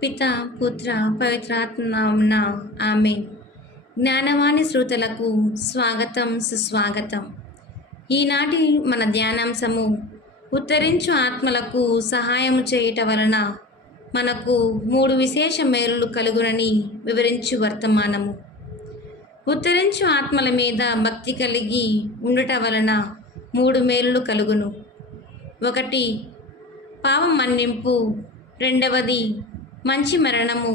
పిత పుత్ర పవిత్రాత్మ నామమున ఆమేన్. జ్ఞానవాణి శ్రోతలకు స్వాగతం సుస్వాగతం. ఈనాటి మన ధ్యానాంశము ఉత్తరించు ఆత్మలకు సహాయము చేయుట వలన మనకు 3 విశేష మేలులు కలుగునని వివరించు వర్తమానము. ఉత్తరించు ఆత్మల మీద భక్తి కలిగి ఉండుట వలన 3 మేలులు కలుగును. 1. పాపం మన్నింపు. 2. మంచి మరణము.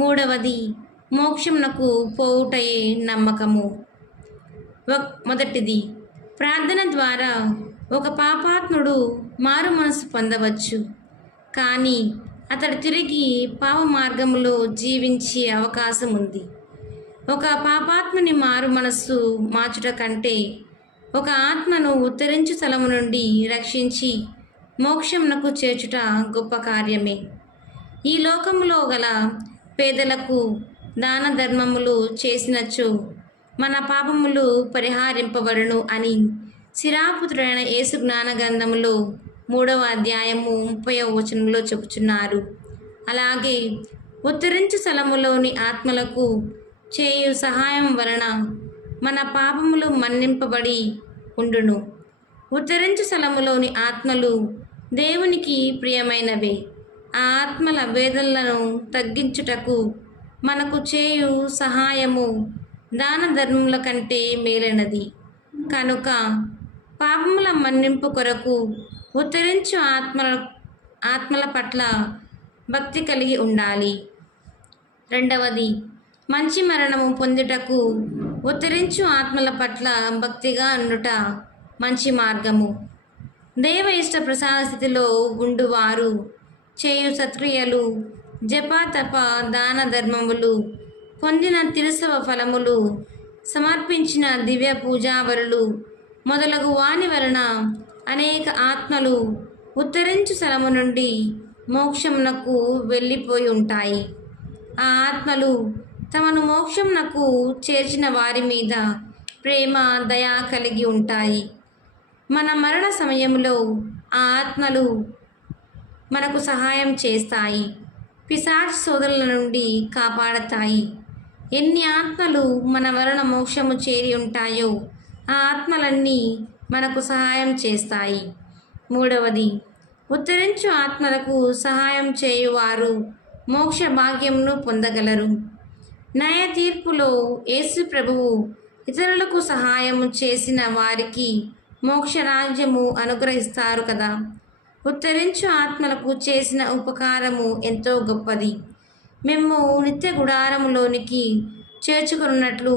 3. మోక్షమునకు పోవుటయే నమ్మకము. 1. ప్రార్థన ద్వారా ఒక పాపాత్ముడు మారు మనసు పొందవచ్చు, కానీ అతడు తిరిగి పాప మార్గములో జీవించే అవకాశం ఉంది. ఒక పాపాత్ముని మారు మనస్సు మార్చుట కంటే ఒక ఆత్మను ఉత్తరించు స్థలము నుండి రక్షించి మోక్షమునకు చేర్చుట గొప్ప కార్యమే. ఈ లోకములో గల పేదలకు దాన ధర్మములు చేసినచో మన పాపములు పరిహారింపబడును అని శిరాపుత్రుడైన యేసు జ్ఞాన గ్రంథములో 3వ అధ్యాయము 30వ వచనంలో చెబుతున్నారు. అలాగే ఉత్తరించు స్థలములోని ఆత్మలకు చేయు సహాయం వలన మన పాపములు మన్నింపబడి ఉండును. ఉత్తరించు స్థలములోని ఆత్మలు దేవునికి ప్రియమైనవే. ఆ ఆత్మల వేదనలను తగ్గించుటకు మనకు చేయు సహాయము దాన ధర్మముల కంటే మేలైనది. కనుక పాపముల మన్నింపు కొరకు ఉత్తరించు ఆత్మల పట్ల భక్తి కలిగి ఉండాలి. 2. మంచి మరణము పొందుటకు ఉత్తరించు ఆత్మల పట్ల భక్తిగా ఉండుట మంచి మార్గము. దేవ ఇష్ట ప్రసాద స్థితిలో ఉండువారు చేయు సత్క్రియలు, జప తప దాన ధర్మములు, పొందిన తిరుసవ ఫలములు, సమర్పించిన దివ్య పూజావరులు మొదలగు వాని వలన అనేక ఆత్మలు ఉత్తరించు స్థలము నుండి మోక్షమునకు వెళ్ళిపోయి ఉంటాయి. ఆ ఆత్మలు తమను మోక్షమునకు చేర్చిన వారి మీద ప్రేమ దయ కలిగి ఉంటాయి. మన మరణ సమయంలో ఆ ఆత్మలు మనకు సహాయం చేస్తాయి, పిశాచ శోధనల నుండి కాపాడతాయి. ఎన్ని ఆత్మలు మన వలన మోక్షము చేరి ఉంటాయో ఆ ఆత్మలన్నీ మనకు సహాయం చేస్తాయి. 3. ఉత్తరించు ఆత్మలకు సహాయం చేయువారు మోక్ష భాగ్యమును పొందగలరు. న్యాయ తీర్పులో యేసు ప్రభువు ఇతరులకు సహాయము చేసిన వారికి మోక్ష రాజ్యము అనుగ్రహిస్తారు కదా. ఉత్తరించు ఆత్మలకు చేసిన ఉపకారము ఎంతో గొప్పది. మేము నిత్య గుడారములోనికి చేర్చుకున్నట్లు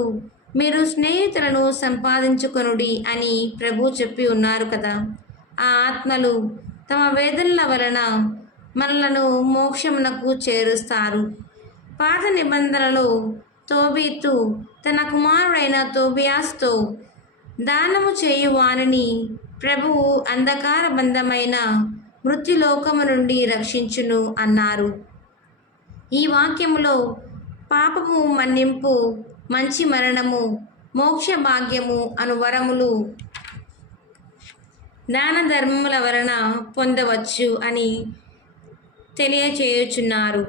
మీరు స్నేహితులను సంపాదించుకొనుడి అని ప్రభు చెప్పి ఉన్నారు కదా. ఆ ఆత్మలు తమ వేదనల వలన మనలను మోక్షమునకు చేరుస్తారు. పాత నిబంధనలో తోబీతు తన కుమారుడైన తోబియాస్తో దానము చేయు వానిని ప్రభువు అంధకార బంధమైన మృత్యులోకము నుండి రక్షించును అన్నారు. ఈ వాక్యములో పాపము మన్నింపు, మంచి మరణము, మోక్ష భాగ్యము అను వరములు దాన ధర్మముల వలన పొందవచ్చు అని తెలియచేయుచున్నారు.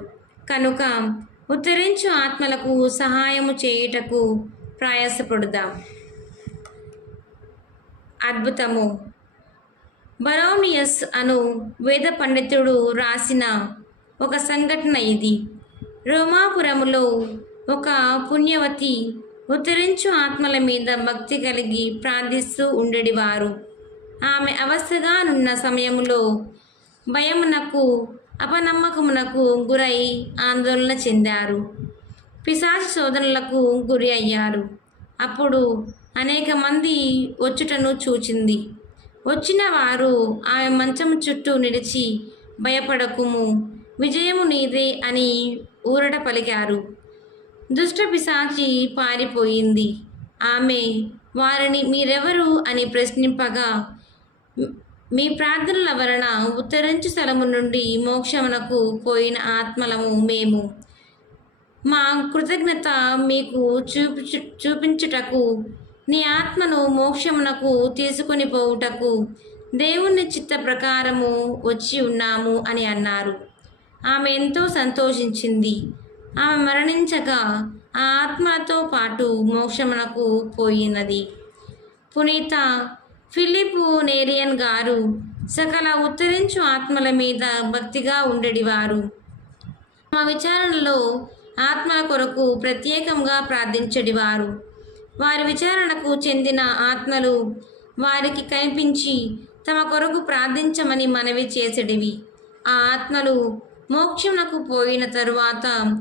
కనుక ఉత్తరించు ఆత్మలకు సహాయము చేయుటకు ప్రయాసపడుదాం. అద్భుతము. బరోనియస్ అను వేద పండితుడు రాసిన ఒక సంఘటన ఇది. రోమాపురములో ఒక పుణ్యవతి ఉత్తరించు ఆత్మల మీద భక్తి కలిగి ప్రార్థిస్తూ ఉండేవారు. ఆమె అవస్థగా నున్న సమయంలో భయమునకు అపనమ్మకమునకు గురై ఆందోళన చెందారు. పిశాచ శోధనలకు గురి అయ్యారు. అప్పుడు అనేక మంది వచ్చుటను చూచింది. వచ్చిన వారు ఆమె మంచము చుట్టూ నిలిచి భయపడకుము, విజయము నీదే అని ఊరట పలికారు. దుష్ట పిశాచి పారిపోయింది. ఆమె వారిని మీరెవరు అని ప్రశ్నింపగా, మీ ప్రార్థనల వలన ఉత్తరించు స్థలము నుండి మోక్షమునకు పోయిన ఆత్మలము మేము. మా కృతజ్ఞత మీకు చూపించుటకు నీ ఆత్మను మోక్షమునకు తీసుకొని పోవుటకు దేవుని చిత్త ప్రకారము వచ్చి ఉన్నాము అని అన్నారు. ఆమె ఎంతో సంతోషించింది. ఆమె మరణించగా ఆ ఆత్మలతో పాటు మోక్షమునకు పోయినది. పునీత ఫిలిపు నేరియన్ గారు సకల ఉత్తరించు ఆత్మల మీద భక్తిగా ఉండేవారు. మా విచారణలో ఆత్మల కొరకు ప్రత్యేకంగా ప్రార్థించేవారు. వారి విచారణకు చెందిన ఆత్మలు వారికి కనిపించి తమ కొరకు ప్రార్థించమని మనవి చేసేటివి. ఆ ఆత్మలు మోక్షమునకు పోయిన తరువాత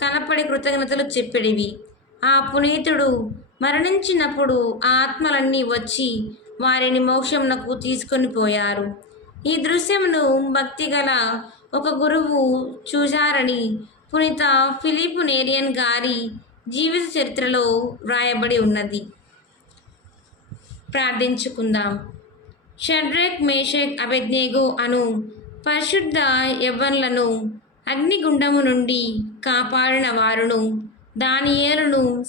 కనపడి కృతజ్ఞతలు చెప్పేటివి. ఆ పునీతుడు మరణించినప్పుడు ఆ ఆత్మలన్నీ వచ్చి వారిని మోక్షమునకు తీసుకొని పోయారు. ఈ దృశ్యమును భక్తిగల ఒక గురువు చూశారని పునీత ఫిలిపు నేరియన్ గారి జీవిత చరిత్రలో వ్రాయబడి ఉన్నది. ప్రార్థించుకుందాం. షడ్రక్, మేషక్, అబేద్నెగో అను పరిశుద్ధ యవ్వనులను అగ్నిగుండము నుండి కాపాడిన వారును, దానియేలును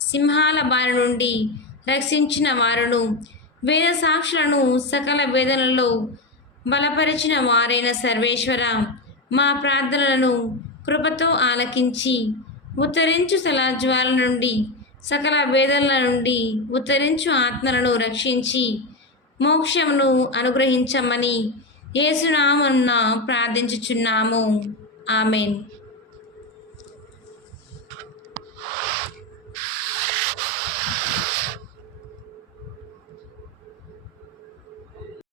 సింహాల బారి నుండి రక్షించిన వారును, వేద సాక్షులను సకల వేదనలో బలపరిచిన వారైన సర్వేశ్వర, మా ప్రార్థనలను కృపతో ఆలకించి ఉత్తరించు జ్వాల నుండి సకల వేదనల నుండి ఉత్తరించు ఆత్మలను రక్షించి మోక్షమును అనుగ్రహించమని యేసునామమున ప్రార్థించుచున్నాము. ఆమెన్.